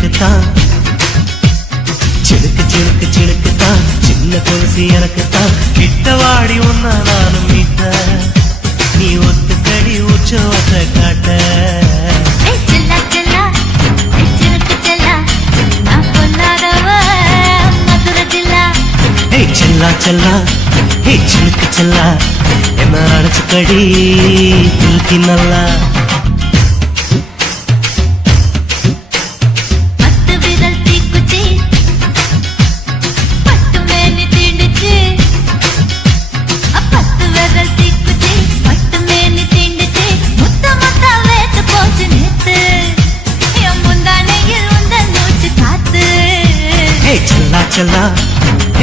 கொலுசு எனக்கு தான் சிலுக்கு சிலுக்கு சிலுக்கு தான் சின்ன கொலுசு எனக்கு தான் கிட்ட வாடி உன்னா நானும் மீட்ட நீ ஒத்துக்கடி உற்சவத்தை காட்ட. செல்லா செல்லா. ஏய் சிலுக்கு செல்லா. நான் பொல்லாதவ மதுரை ஜில்லா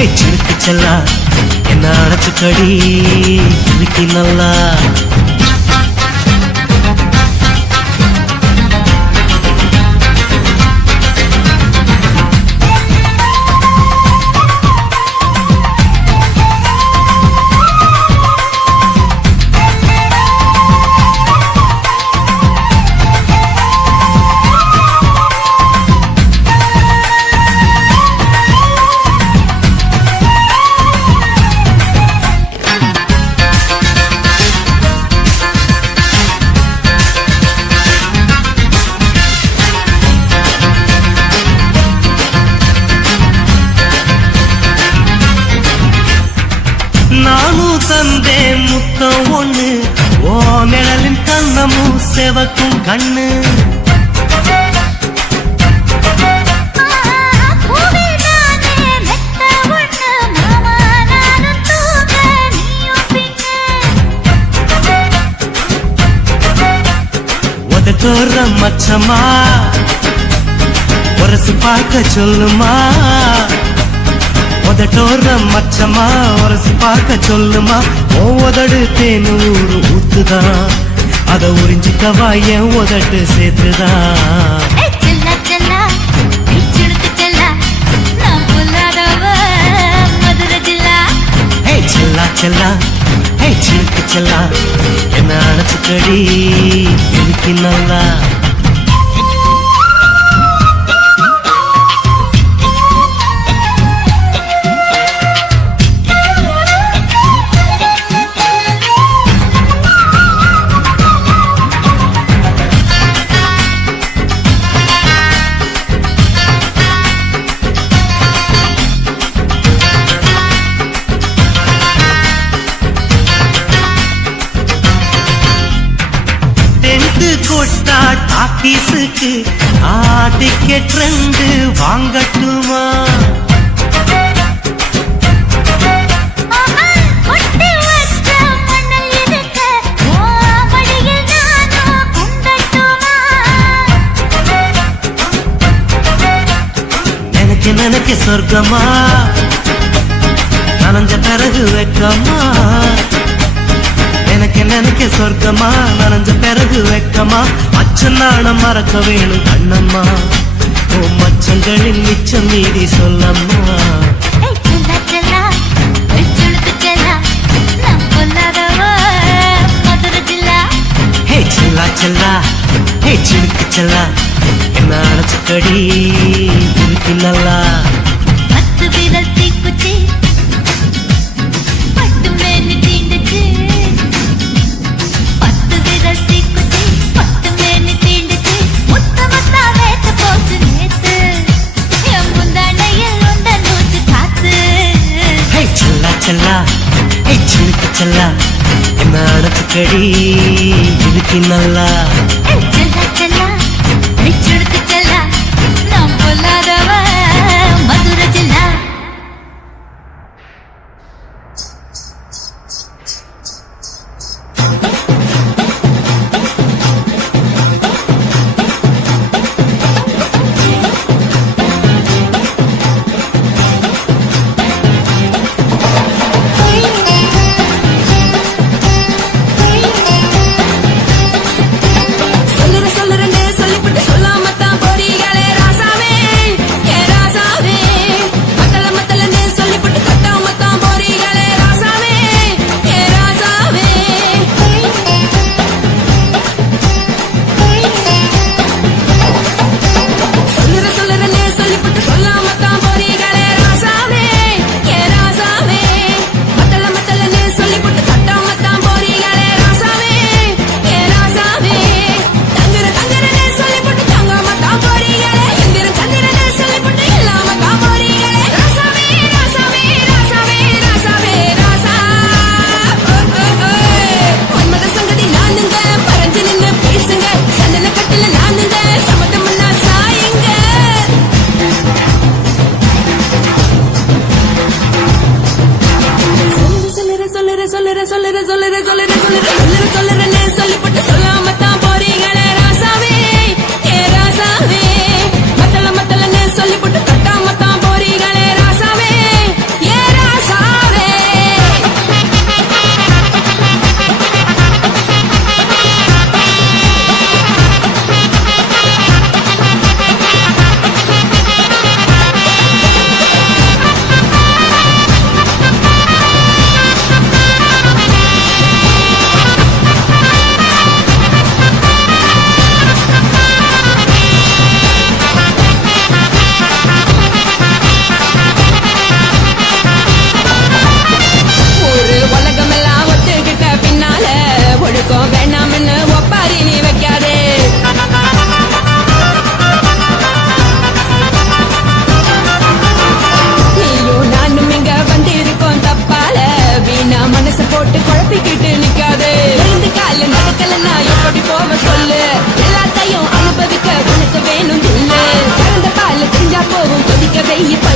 ஏய் செல்லா என்ன அடைச்சுக்கடி இழுக்கி நல்லா நீயும் கண்ணு. தோற மச்சமா உரசு பார்க்க சொல்லுமா? உதட்டோற மச்சமா உரசு பார்க்க சொல்லுமா? ஓ உதடு தேனூர் ஊத்துதான். அத உறிஞ்சிக்கவா என் உதட்டு சேர்த்துதான் செல்லா ஹே சிலுக்கு செல்லா. என்ன அணைச்சுக்கடி எனக்கு நல்லா. கொட்டா டாக்கீஸுக்கு ஆ டிக்கெட் ரெண்டு வாங்கட்டுமா நினைக்க சொர்க்கமா? நனைஞ்ச பிறகு வெக்கமா? நினைக்க சொர்க்கமா? நனைஞ்ச பிறகு வெக்கமா? அச்சம் நாணம் மறக்க வேணும் கண்ணம்மா. ஓ மச்சங்களின் மிச்சம் மீறி சொல்லம்மா. செல்லா செல்லா ஹே சிலுக்கு செல்லா என்ன அழைச்சக்கடி இருக்கு நல்லா செல்லா. ஏய் ஹே செல்லா. என்ன அழைச்சக்கடி இதுக்கு நல்லா.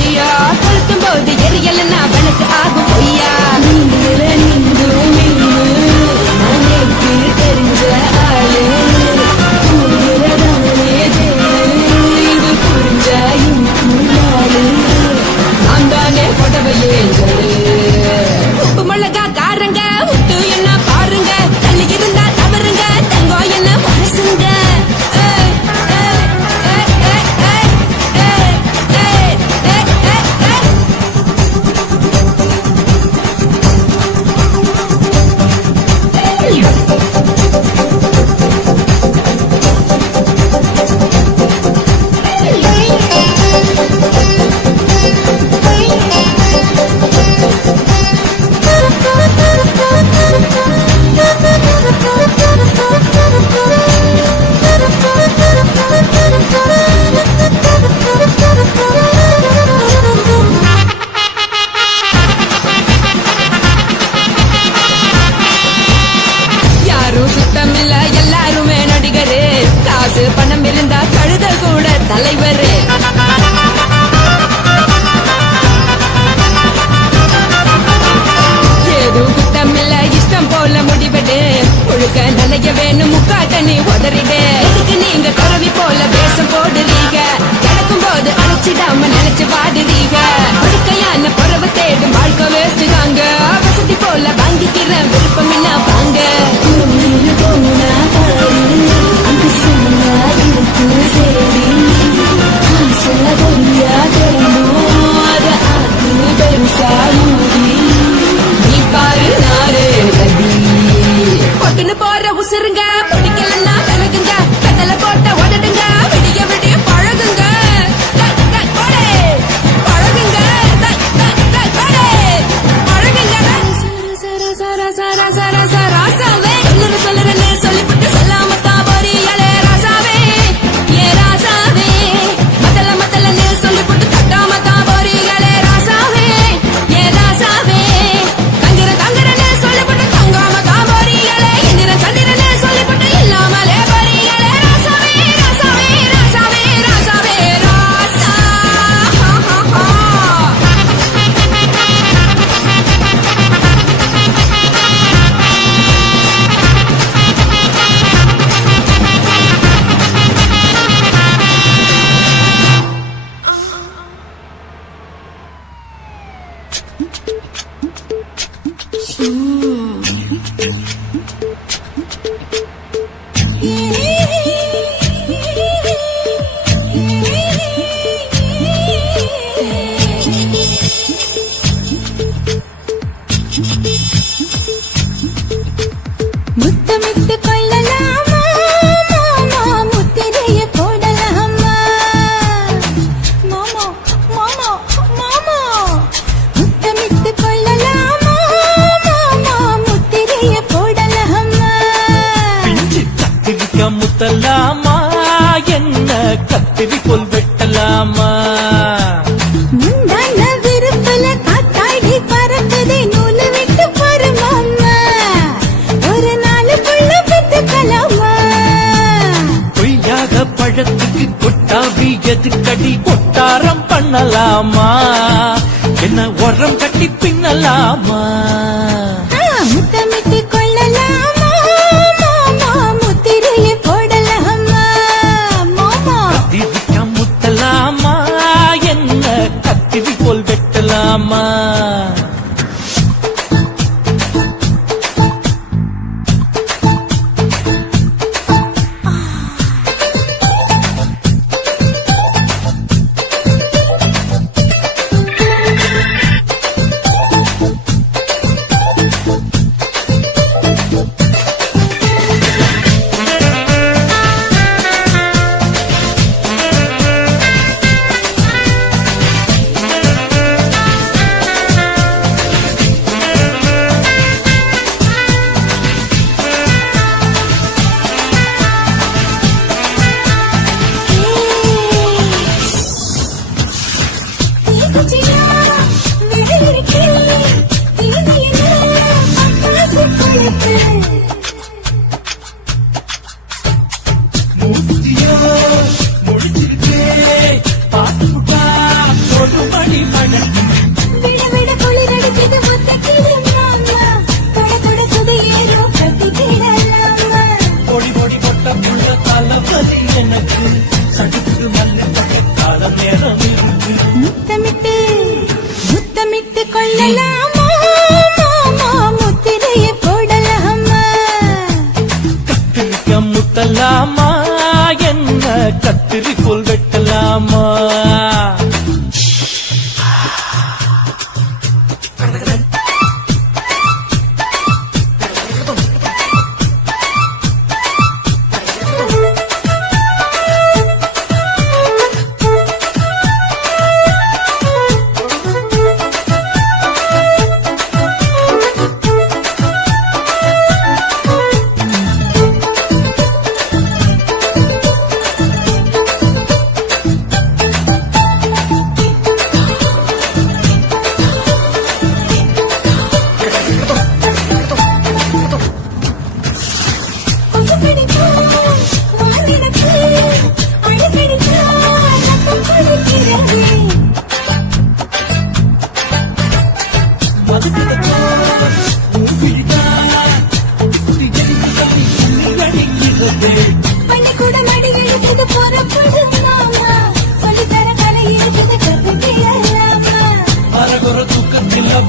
ஐயா கொளுத்தும் போது எரியலன்னா கணக்கு ஆகும் பொய்யா?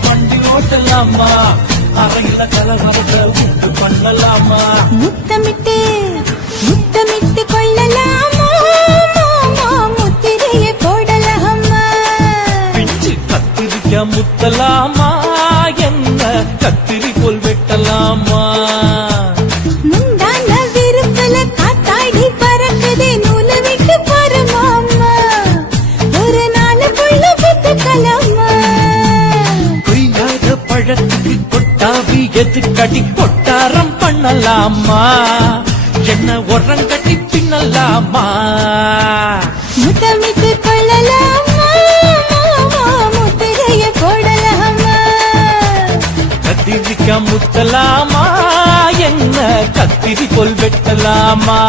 வண்டி ஓட்டலாமா? அறையில கலவரத்தை உண்டு பண்ணலாமா? முத்தமிட்டு முத்தமிட்டு கொள்ளலாமா? முத்திரையை போடலாமா? பிஞ்சு கத்திரிக்க முத்தலாமா? ஆவி எதுக்கடி ஒட்டாரம் பண்ணலாமா? என்ன உரங்கட்டி பின்னலாமா? முத்தமிட்டு கொள்ளலாமா? முத்திரைய போடலாமா? கத்திரிக்க முத்தலாமா? என்ன கத்திரி கொல் வெட்டலாமா?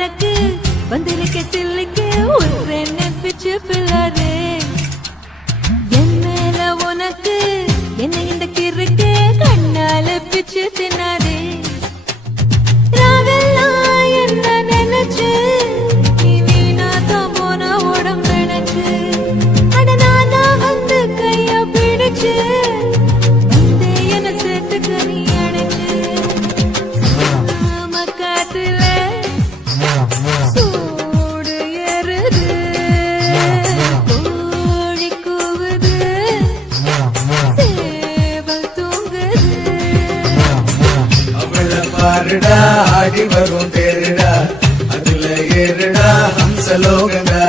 பறக்கு வந்திருக்க சில்லுக்கு ஒரே நெப்பிச்சு பிள்ளாரு என் மேல உனக்கு என்ன இந்த கிறுக்கு கண்ணால பிச்சு தின்னாரு ஆடி வரும் தேருடா. அதுல ஏறுடா ஹம்சலோகடா.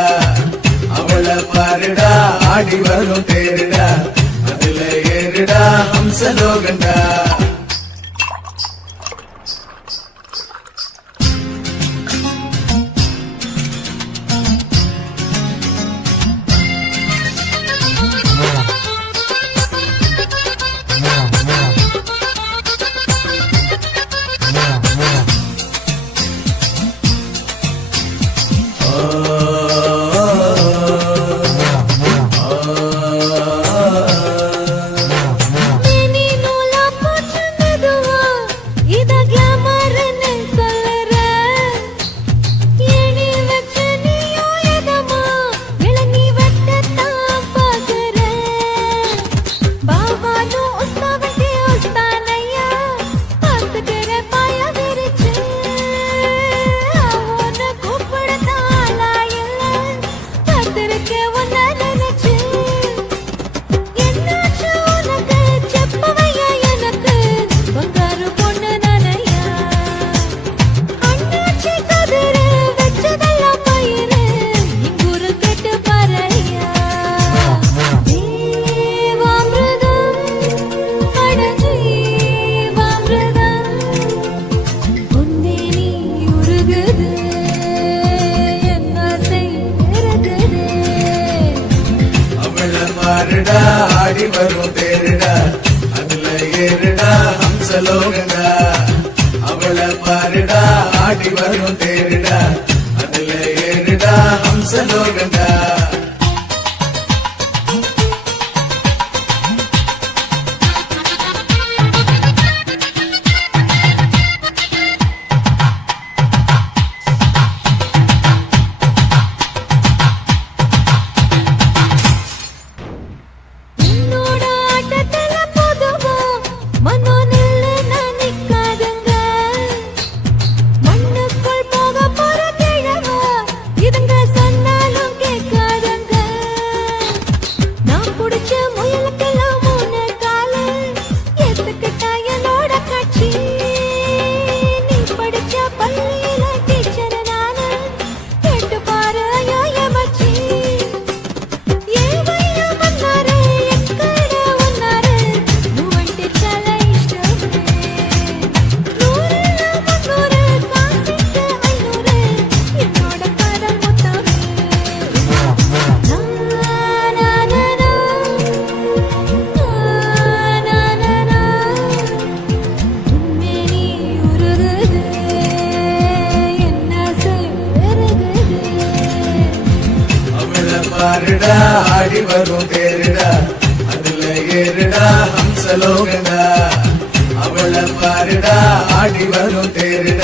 அவளை பாருடா ஆடி வரும் தேருடா. அதுல ஏறுடா ஹம்சலோகண்டா தேடி வரும் தேருடா அதுல ஏறுடா ஹம்சலோகடா. அவளை பாருடா ஆடி வரும் தேருடா. மாறுடா ஆடி வரும் தேருடா. அதுல ஏறுடா ஹம்சலோகடா. அவளை பாருடா ஆடி வரும் தேருடா.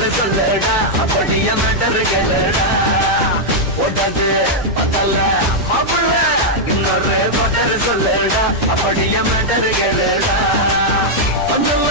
மேல சொல்லடா அப்படிய மேட்டர் கேளடா ஒட்டாது பத்தல மாப்பிள்ள இன்னொரு மேட்டர் சொல்லடா அப்படிய மேட்டர் கேளடா கொஞ்சம்